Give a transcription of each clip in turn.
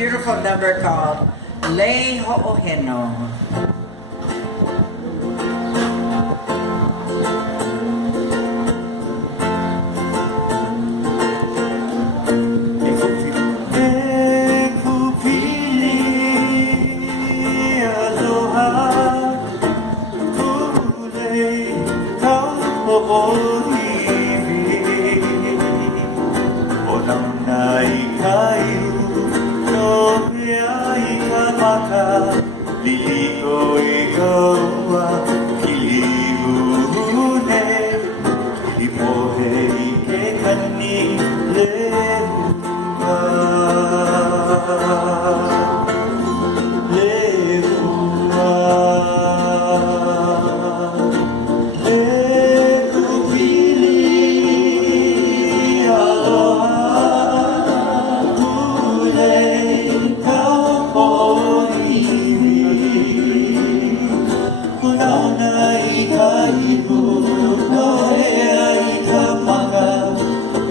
beautiful number called Lei Ho'oheno. Liliko ikaw ang kilihune, Imohe ikekani lehuwa.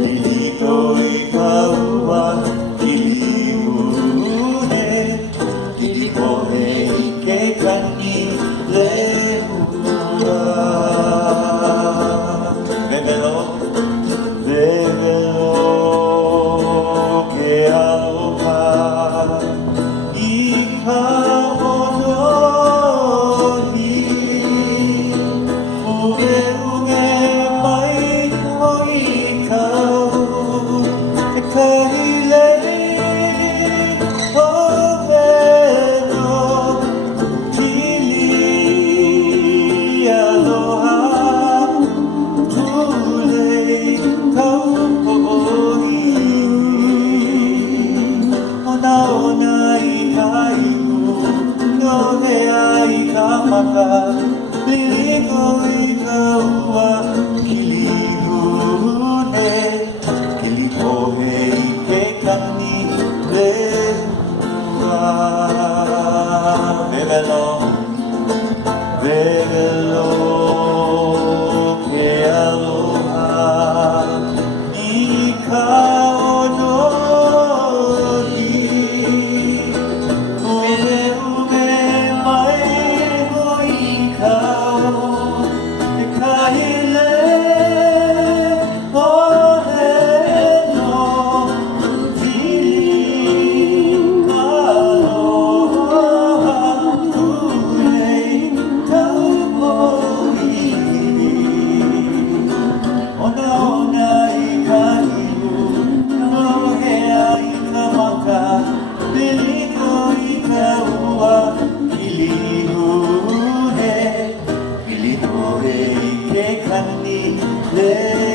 Liliko ikaw ang kilihune, Imohe ikekani lehuwa. Vevelo ke aloha, ikaw no ni, ume mai mo ikaw, kahile oheno, piling aloha, kulay taupo'i. Ona ikahiu, nohea ikamaka, liliko ikaw ang kilihune, Imohe ikekani lehuwa.